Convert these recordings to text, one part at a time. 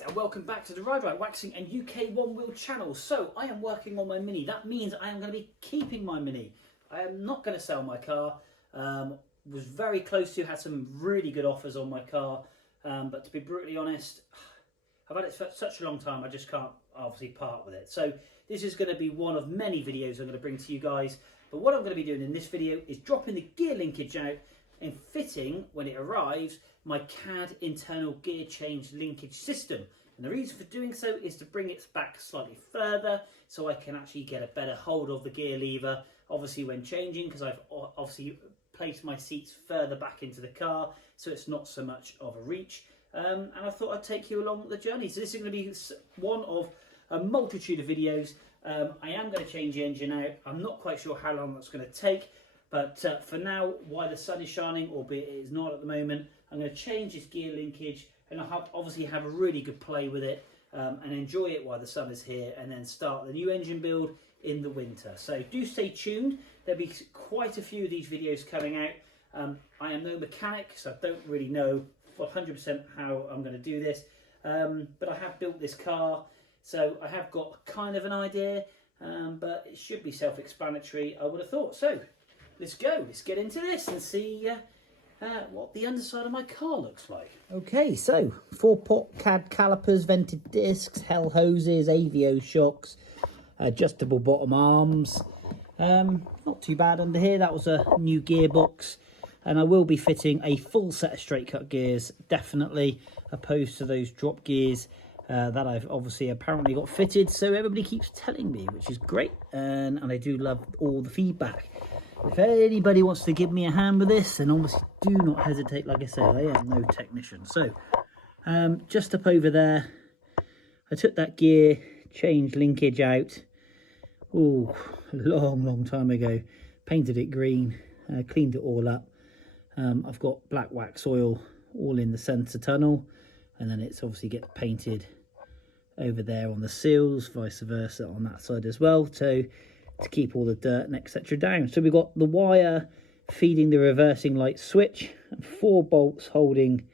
guys, and welcome back to the Ride Right Waxing and UK One Wheel channel. So I am working on my Mini. That means I am going to be keeping my Mini. I am not going to sell my car. Was very close to, had some really good offers on my car, but to be brutally honest, I've had it for such a long time I just can't obviously part with it. So this is going to be one of many videos I'm going to bring to you guys. But what I'm going to be doing in this video is dropping the gear linkage out and fitting, when it arrives, my KAD Internal Gear change linkage system. And the reason for doing so is to bring it back slightly further so I can actually get a better hold of the gear lever, obviously when changing, because I've obviously placed my seats further back into the car so it's not so much of a reach. And I thought I'd take you along the journey. So this is going to be one of a multitude of videos. I am going to change the engine out. I'm not quite sure how long that's going to take. But for now, while the sun is shining, albeit it is not at the moment, I'm going to change this gear linkage and I'll obviously have a really good play with it and enjoy it while the sun is here, and then start the new engine build in the winter. So do stay tuned. There'll be quite a few of these videos coming out. I am no mechanic, so I don't really know 100% how I'm going to do this. But I have built this car, so I have got kind of an idea, but it should be self-explanatory, I would have thought. So let's go, let's get into this and see what the underside of my car looks like. Okay, so 4-pot KAD calipers, vented discs, hell hoses, AVO shocks, adjustable bottom arms. Not too bad under here. That was a new gearbox, and I will be fitting a full set of straight cut gears, definitely, opposed to those drop gears that I've obviously apparently got fitted, so everybody keeps telling me, which is great, and I do love all the feedback. If anybody wants to give me a hand with this, then obviously do not hesitate. Like I said, I am no technician. So just up over there, I took that gear change linkage out, oh, a long time ago. Painted it green, cleaned it all up. I've got black wax oil all in the centre tunnel, and then it's obviously gets painted over there on the seals, vice versa on that side as well, so to keep all the dirt and etc down. So we've got the wire feeding the reversing light switch and 4 bolts holding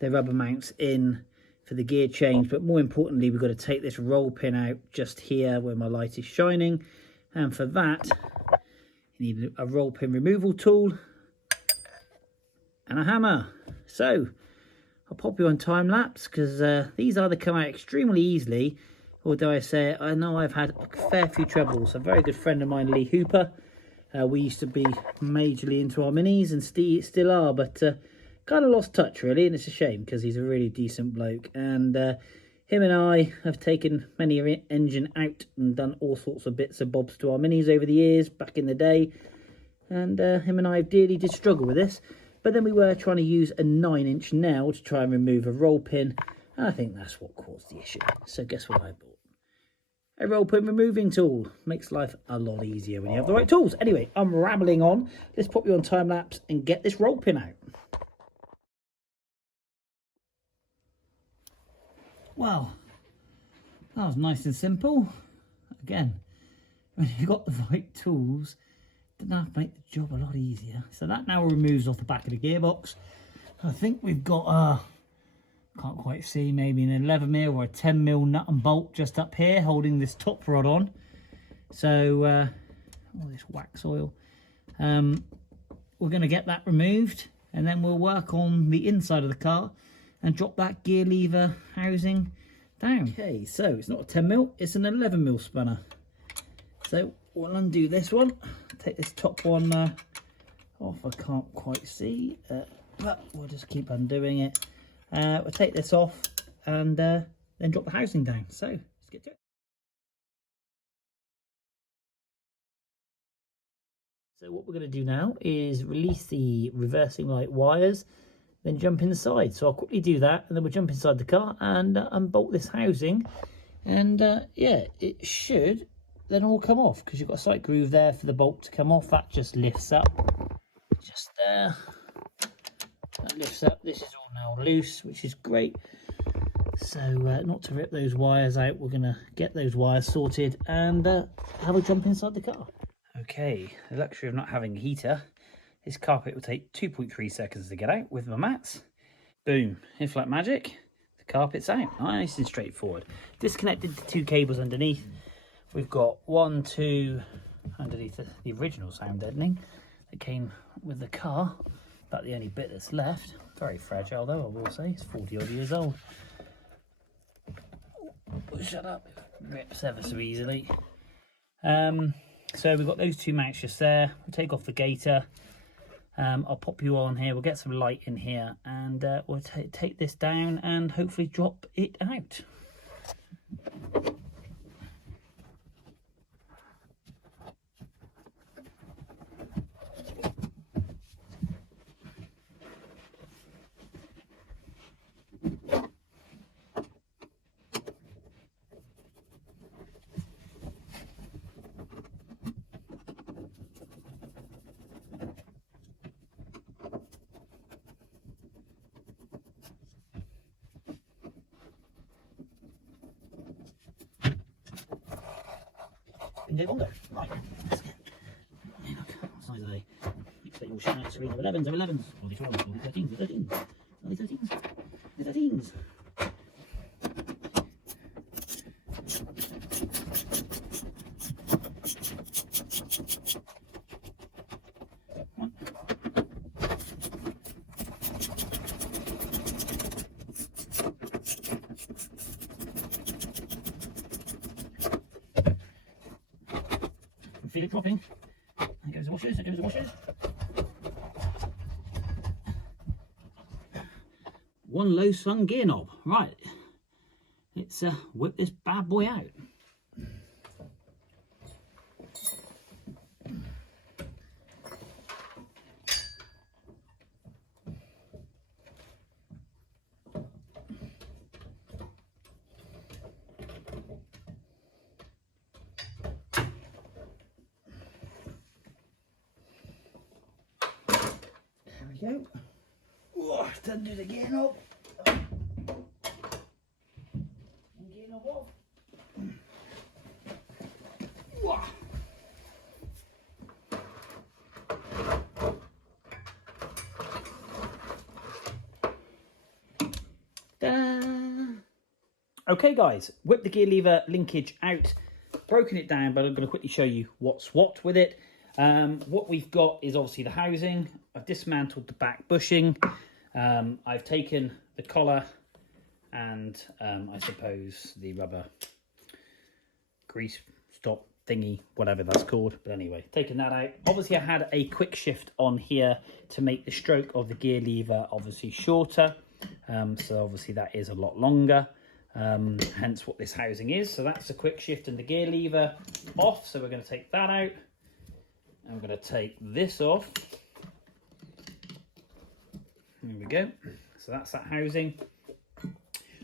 the rubber mounts in for the gear change. But more importantly, we've got to take this roll pin out just here where my light is shining, and for that you need a roll pin removal tool and a hammer. So I'll pop you on time lapse because these either come out extremely easily, although I know I've had a fair few troubles. A very good friend of mine, Lee Hooper, we used to be majorly into our minis and still are, but kind of lost touch really, and it's a shame because he's a really decent bloke. And him and I have taken many engine out and done all sorts of bits and bobs to our minis over the years, back in the day. And him and I dearly did struggle with this. But then we were trying to use a 9-inch nail to try and remove a roll pin, and I think that's what caused the issue. So guess what I bought? A roll pin removing tool. Makes life a lot easier when you have the right tools. Anyway, I'm rambling on. Let's pop you on time lapse and get this roll pin out. Well, that was nice and simple. Again, when you've got the right tools, didn't have to make the job a lot easier. So that now removes off the back of the gearbox. I think we've got can't quite see, maybe an 11mm or a 10mm nut and bolt just up here holding this top rod on. So all this wax oil, we're going to get that removed, and then we'll work on the inside of the car and drop that gear lever housing down. Okay, so it's not a 10mm, it's an 11mm spanner. So we'll undo this one, take this top one off. I can't quite see, but we'll just keep undoing it. We'll take this off and then drop the housing down. So let's get to it. So what we're going to do now is release the reversing light wires, then jump inside. So I'll quickly do that, and then we'll jump inside the car and unbolt this housing. And yeah, it should then all come off, because you've got a slight groove there for the bolt to come off. That just lifts up, just there. That lifts up. This is all now loose, which is great. So not to rip those wires out, we're going to get those wires sorted and have a jump inside the car. Okay, the luxury of not having a heater. This carpet will take 2.3 seconds to get out with my mats. Boom, if like magic, the carpet's out. Nice and straightforward. Disconnected the 2 cables underneath. We've got 1, 2 underneath the original sound deadening that came with the car. About the only bit that's left. Very fragile though, I will say. It's 40 odd years old. Shut up. It rips ever so easily. So we've got those 2 mounts just there. We'll take off the gator. I'll pop you on here. We'll get some light in here, and we'll take this down and hopefully drop it out. Right. What size are they? Expect your shouts are either 11s or 11s, or the 12s, or the 13s, or 13s, or the 13s, the 13s. Feel it dropping. There goes the washers, there goes the washers. One low slung gear knob. Right, let's whip this bad boy out. Go. Oh, doesn't do the gear knob. Gear knob off. Okay guys, whip the gear lever linkage out, broken it down, but I'm going to quickly show you what's what with it. What we've got is obviously the housing. I've dismantled the back bushing. I've taken the collar and I suppose the rubber grease stop thingy, whatever that's called. But anyway, taking that out. Obviously I had a quick shift on here to make the stroke of the gear lever obviously shorter. So obviously that is a lot longer. Hence what this housing is. So that's a quick shift and the gear lever off. So we're going to take that out. I'm going to take this off. There we go. So that's that housing.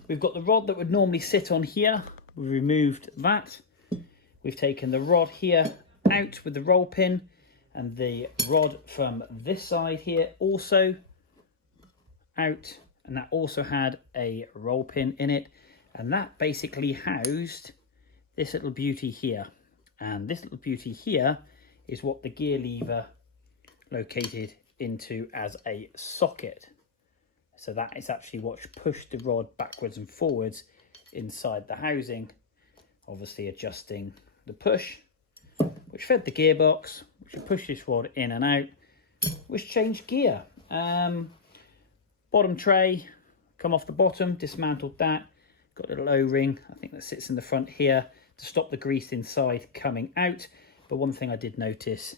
We've got the rod that would normally sit on here. We removed that. We've taken the rod here out with the roll pin, and the rod from this side here also out, and that also had a roll pin in it, and that basically housed this little beauty here. And this little beauty here is what the gear lever located into as a socket. So that is actually what pushed the rod backwards and forwards inside the housing, obviously adjusting the push, which fed the gearbox, which would push this rod in and out, which changed gear. Bottom tray, come off the bottom, dismantled that, got a little O-ring, I think that sits in the front here to stop the grease inside coming out. But one thing I did notice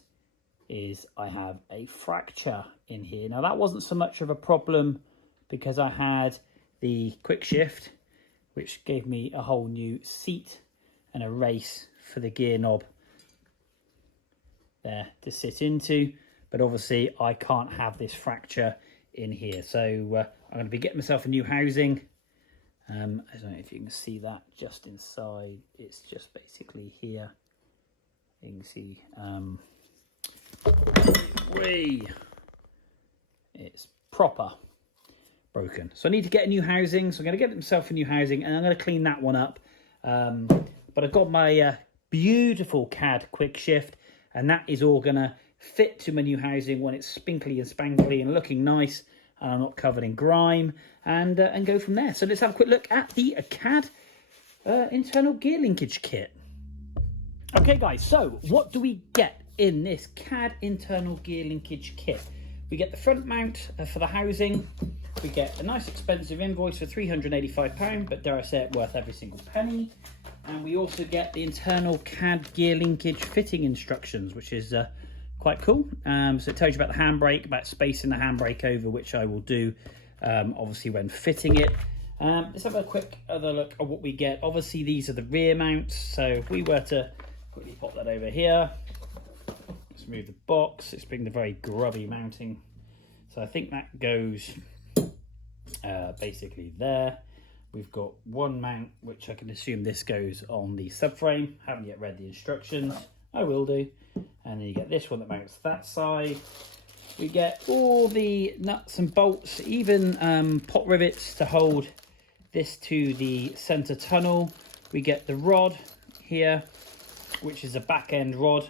is I have a fracture in here. Now that wasn't so much of a problem because I had the quick shift, which gave me a whole new seat and a race for the gear knob there to sit into. But obviously I can't have this fracture in here. So I'm going to be getting myself a new housing. I don't know if you can see that just inside. It's just basically here. You can see it's proper broken. So I need to get a new housing. So I'm going to get myself a new housing and I'm going to clean that one up. But I've got my beautiful KAD quick shift, and that is all going to fit to my new housing when it's spinkly and spankly and looking nice. and I'm not covered in grime, and go from there. So let's have a quick look at the KAD internal gear linkage kit. Okay guys, so what do we get in this KAD internal gear linkage kit? We get the front mount for the housing. We get a nice expensive invoice for £385, but dare I say it, worth every single penny. And we also get the internal KAD gear linkage fitting instructions, which is quite cool. So it tells you about the handbrake, about spacing the handbrake over, which I will do obviously when fitting it. Let's have a quick other look at what we get. Obviously these are the rear mounts, so if we were to quickly pop that over here, let's move the box. It's being the very grubby mounting, so I think that goes basically there. We've got one mount, which I can assume this goes on the subframe. Haven't yet read the instructions, I will do. And then you get this one that mounts that side. We get all the nuts and bolts, even pot rivets to hold this to the center tunnel. We get the rod here, which is a back end rod,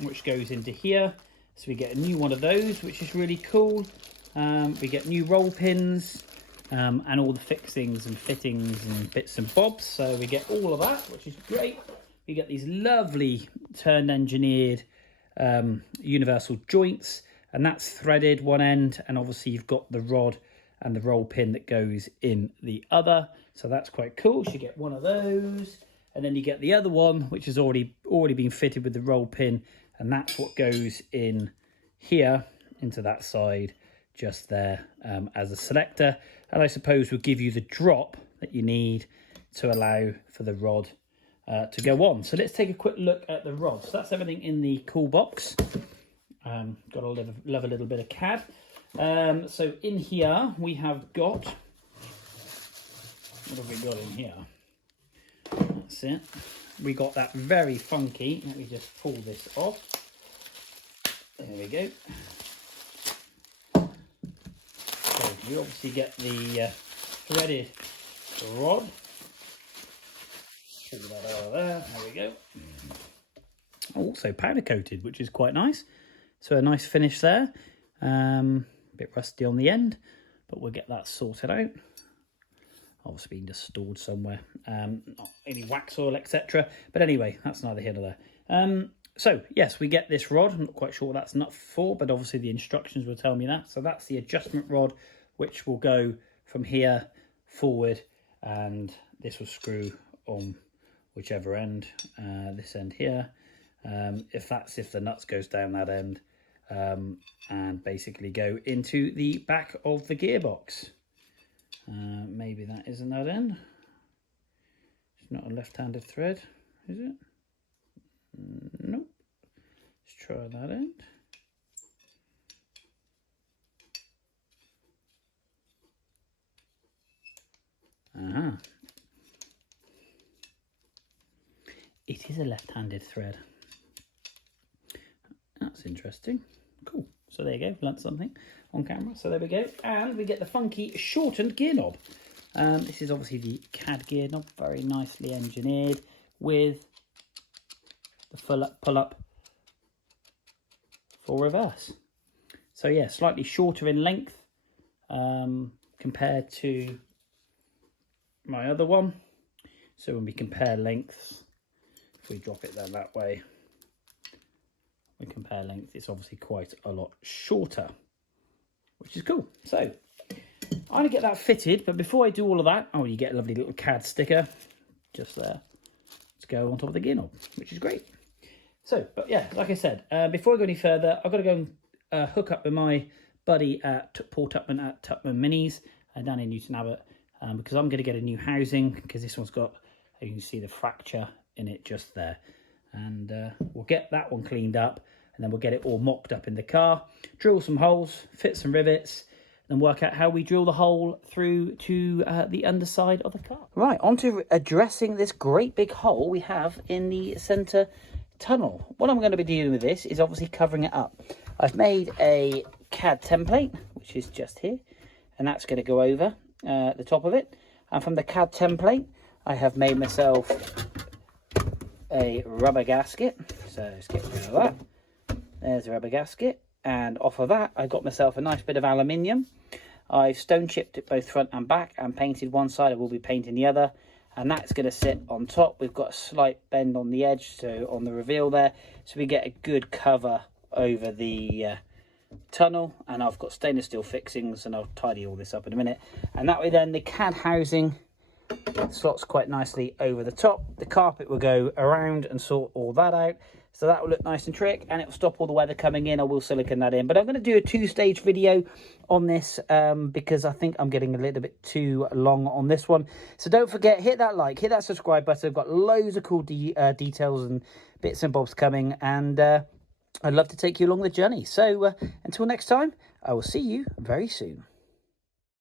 which goes into here. So we get a new one of those, which is really cool. We get new roll pins and all the fixings and fittings and bits and bobs. So we get all of that, which is great. We get these lovely turned engineered universal joints, and that's threaded one end, and obviously you've got the rod and the roll pin that goes in the other. So that's quite cool. So you get one of those. And then you get the other one, which has already been fitted with the roll pin, and that's what goes in here into that side just there as a selector. And I suppose will give you the drop that you need to allow for the rod to go on. So let's take a quick look at the rod. So that's everything in the cool box. Got to love a little bit of KAD. So in here we have got, what have we got in here? That's it. We got that very funky, let me just pull this off. There we go. So you obviously get the threaded rod. Pull that out of there, there we go. Also powder coated, which is quite nice. So a nice finish there. A bit rusty on the end, but we'll get that sorted out. Obviously being just stored somewhere, not any wax oil, etc. But anyway, that's neither here nor there. So yes, we get this rod. I'm not quite sure what that's not for, but obviously the instructions will tell me that. So that's the adjustment rod, which will go from here forward, and this will screw on whichever end, this end here. If the nuts goes down that end, and basically go into the back of the gearbox. Maybe that isn't that end. It's not a left-handed thread, is it? Nope. Let's try that end. It is a left-handed thread. That's interesting. Cool. So there you go, learnt something on camera. So there we go. And we get the funky shortened gear knob. This is obviously the KAD gear knob, very nicely engineered with the pull up for reverse. So yeah, slightly shorter in length compared to my other one. So when we compare lengths, if we drop it down that way, we compare length, it's obviously quite a lot shorter, which is cool. So I'm going to get that fitted, but before I do all of that, oh, you get a lovely little KAD sticker just there to go on top of the gear knob, which is great. So, but yeah, like I said, before I go any further, I've got to go and hook up with my buddy at Paul Tupman at Tupman Minis down in Newton Abbot, because I'm going to get a new housing, because this one's got, you can see the fracture in it just there. And we'll get that one cleaned up, and then we'll get it all mocked up in the car, drill some holes, fit some rivets, and work out how we drill the hole through to the underside of the car. Right, on to addressing this great big hole we have in the centre tunnel. What I'm going to be doing with this is obviously covering it up. I've made a KAD template, which is just here, and that's going to go over the top of it. And from the KAD template, I have made myself a rubber gasket. So let's get rid of that. There's a rubber gasket. And off of that, I got myself a nice bit of aluminium. I've stone chipped it both front and back and painted one side. I will be painting the other, and that's going to sit on top. We've got a slight bend on the edge, so on the reveal there, so we get a good cover over the tunnel. And I've got stainless steel fixings, and I'll tidy all this up in a minute. And that way then the CAD housing slots quite nicely over the top. The carpet will go around and sort all that out, so that will look nice and trick, and it will stop all the weather coming in. I will silicone that in, but I'm going to do a 2-stage video on this because I think I'm getting a little bit too long on this one. So don't forget, hit that like, hit that subscribe button. I've got loads of cool details and bits and bobs coming, and I'd love to take you along the journey. So until next time, I will see you very soon.